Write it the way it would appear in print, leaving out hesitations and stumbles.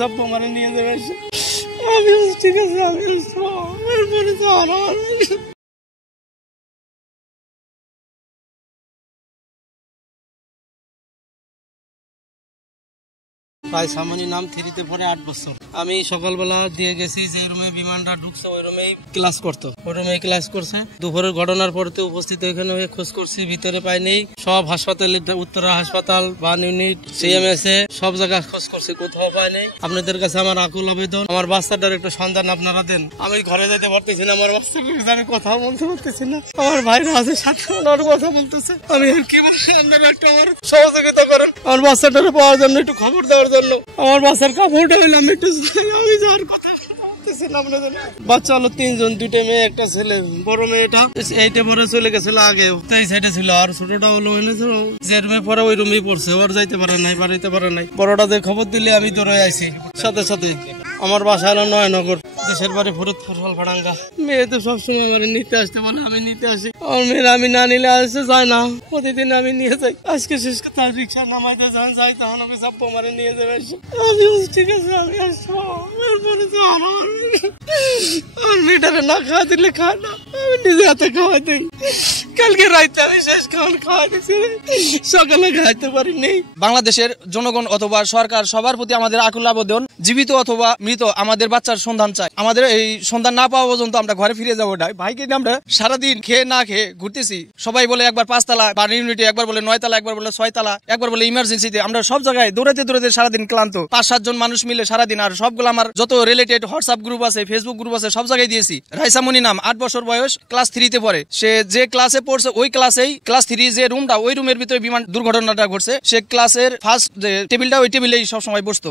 সব মারে নিয়ে যাবে আমি ঠিক আছে আমি এরপরে তো আরো প্রায় সামনে নাম থ্রিতে পরে 8 বছর। আমি সকালবেলা দিয়ে গেছি যে রুমে বিমানটা ঢুকছে ওই রুমেই ক্লাস করতো, ওই রুমেই ক্লাস করছে। দুপুরের ঘটনার পরতে উপস্থিত এখানে হয়ে খোঁজ করছি, ভিতরে পাই নেই। সব হাসপাতালে, উত্তরা হাসপাতাল, বান ইউনিট, সিএমএসএ সব জায়গায় খোঁজ করছি, কোথাও পাই নেই। আপনাদের কাছে আমার আকুল আবেদন, আমার বাচ্চাটার একটু সন্ধান আপনারা দেন। আমি ঘরে যেতে পারতেছি না, আমার বাচ্চাটার আমি কথা বলতে পারতেছি না। আমার ভাইরা আছে সাথে, কথা বলতেছে। আমি আর কি আপনারা একটু আমার সহযোগিতা করেন, আমার বাচ্চাটার পাওয়ার জন্য, একটু খবর দেওয়ার জন্য। আমার বাচ্চার কাপড়টা হইলাম একটু, আমি যাওয়ার কথা বাচ্চা হলো 3 জন, 2টা মেয়ে, একটা ছেলে। বড় মেয়েটা 8-এ পরে চলে গেছিল আগে, 23 ছিল। আর ছোটটা হলো যে রুমে পরে ওই রুমেই পড়ছে, ওর যাইতে পারে নাই, বাড়িতে পারে নাই। বড়টাদের খবর দিলে আমি দৌড়ে আইছি সাথে সাথে। আমার বাসা হলো নয়নগর, দেশের বাড়ি ফরিদপুর ফাড়াঙ্গা। মেয়ে তো সবসময় আমার নিতে আসতে বলে, আমি নিতে আসি। আমার মেয়েরা আমি না নিলে আসতে যায় না, প্রতিদিন আমি নিয়ে যাই। আজকে শেষ কথা, রিক্সা নামাইতে যখন যাই তখন আমি সব মারে নিয়ে যাবে। আমি ঠিক আছে আমি আসবো, এরপরে তো আমার লিটারে না খাওয়া দিলে খায় না, আমি নিজে হাতে খাওয়াই দিই। কালকে রাইতে আমি শেষ খাওয়ান খাওয়াই দিচ্ছি, সকালে খাইতে পারিনি। বাংলাদেশের জনগণ অথবা সরকার সবার প্রতি আমাদের আকুল আবেদন, জীবিত অথবা মৃত আমাদের বাচ্চার সন্ধান চাই। আমাদের এই সন্ধান না পাওয়া পর্যন্ত আমরা ঘরে ফিরে যাবো না। ভাইকে আমরা সারাদিন খেয়ে না খেয়ে ঘুরতেছি। সবাই বলে একবার 5 তালা বা ইউনিটে, একবার বলে 9 তালা, একবার বলে 6 তালা, একবার বলে ইমার্জেন্সিতে। আমরা সব জায়গায় দৌড়াতে দৌড়াতে সারাদিন ক্লান্ত, 5-7 জন মানুষ মিলে সারাদিন। আর সবগুলো আমার যত রিলেটেড হোয়াটসঅ্যাপ গ্রুপ আছে, ফেসবুক গ্রুপ আছে, সব জায়গায় দিয়েছি। রাইসামণি নাম, 8 বছর বয়স, ক্লাস 3-তে পড়ে। সে যে ক্লাসে পড়ছে ওই ক্লাসেই, ক্লাস 3 যে রুমটা, ওই রুমের ভিতরে বিমান দুর্ঘটনাটা ঘটছে। সে ক্লাসের ফার্স্ট যে টেবিলটা, ওই টেবিলেই সবসময় বসতো।